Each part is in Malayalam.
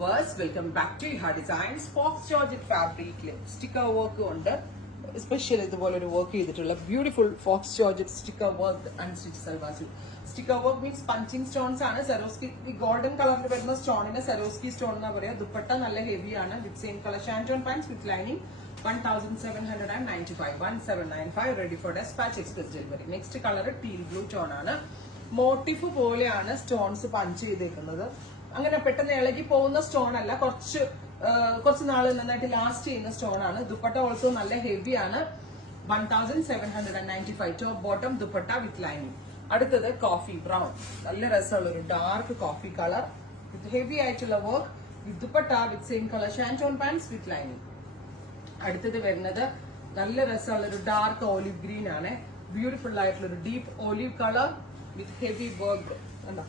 viewers, welcome back to Iha Designs. Fox Georgette fabric sticker work ഉണ്ട് especially ഇതുപോലെ ഒരു വർക്ക് ചെയ്തിട്ടുള്ള beautiful faux georgette sticker work unstitch salwar suit. Sticker work means punching stones ആണ്. സെറോസ്കി ഈ ഗോൾഡൻ കളറിൽ വരുന്ന സ്റ്റോണിന് സെറോസ്കി സ്റ്റോൺ എന്നാ പറയാ. ദുപ്പട്ട നല്ല ഹെവി ആണ് with same colour ഷാൻറ്റോൺ pants with lining 1795 1795 ready for dispatch express delivery. Next colour teal blue tone ആണ്. മോട്ടീഫ് പോലെയാണ് സ്റ്റോൺസ് പഞ്ച് ചെയ്തേക്കുന്നത്. അങ്ങനെ പെട്ടെന്ന് ഇളകി പോകുന്ന സ്റ്റോൺ അല്ല, കുറച്ച് നാൾ നന്നായിട്ട് ലാസ്റ്റ് ചെയ്യുന്ന സ്റ്റോൺ ആണ്. ദുപ്പട്ട ഓൾസോ നല്ല ഹെവി ആണ്. 1795 top bottom dupatta with lining. അടുത്തത് കോഫി ബ്രൗൺ, നല്ല രസമുള്ള ഒരു dark coffee colour with heavy ആയിട്ടുള്ള work with dupatta with same colour ഷാൻറ്റോൺ pants with lining. അടുത്തത് വരുന്നത് നല്ല രസമുള്ള ഒരു ഡാർക്ക് ഓലിവ് ഗ്രീൻ ആണ്. ബ്യൂട്ടിഫുൾ ആയിട്ടുള്ള ഒരു deep olive colour with heavy work. കണ്ടോ,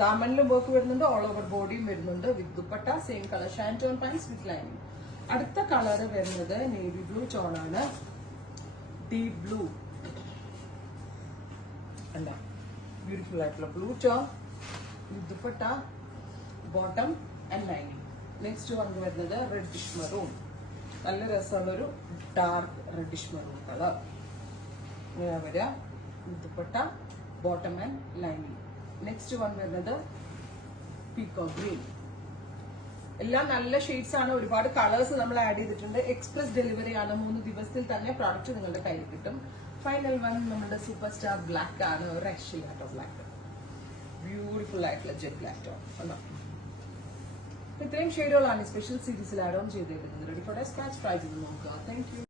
ദാമനിലും വർക്ക് വരുന്നുണ്ട്, ഓൾ ഓവർ ബോഡിയും വരുന്നുണ്ട് with dupatta same colour ഷാൻറ്റോൺ pants with lining. അടുത്ത കളർ വരുന്നത് നേവി ബ്ലൂ ടോൺ ആണ്. ഡീപ് ബ്ലൂ അല്ല, ബ്യൂട്ടിഫുൾ ആയിട്ടുള്ള blue tone with dupatta bottom and lining. Next വന്ന് വരുന്നത് റെഡിഷ് മെറൂൺ, നല്ല രസമുള്ളൊരു ഡാർക്ക് റെഡിഷ് മെറൂൺ കളർ. ഇങ്ങനെ വരിക dupatta bottom and lining. Next one വരുന്നത് പീക്കോ ഗ്രീൻ. എല്ലാം നല്ല ഷെയ്ഡ്സ് ആണ്. ഒരുപാട് കളേഴ്സ് നമ്മൾ ആഡ് ചെയ്തിട്ടുണ്ട്. എക്സ്പ്രസ് ഡെലിവറി ആണ്. 3 ദിവസത്തിൽ തന്നെ പ്രോഡക്റ്റ് നിങ്ങളുടെ കയ്യിൽ കിട്ടും. ഫൈനൽ വൺ നമ്മുടെ സൂപ്പർ സ്റ്റാർ ബ്ലാക്ക് ആണ്. ഒരു രക്ഷയില്ലാട്ടോ ബ്ലാക്ക്, ബ്യൂട്ടിഫുൾ ആയിട്ടുള്ള ജെറ്റ് ബ്ലാക്ക് ടോൺ. ഇത്രയും ഷെയ്ഡുകളാണ് സ്പെഷ്യൽ സീരീസിൽ ആഡ് ഓൺ ചെയ്തേക്കുന്നത്. Ready for dispatch. ട്രൈ ചെയ്ത് നോക്കുക. Thank U.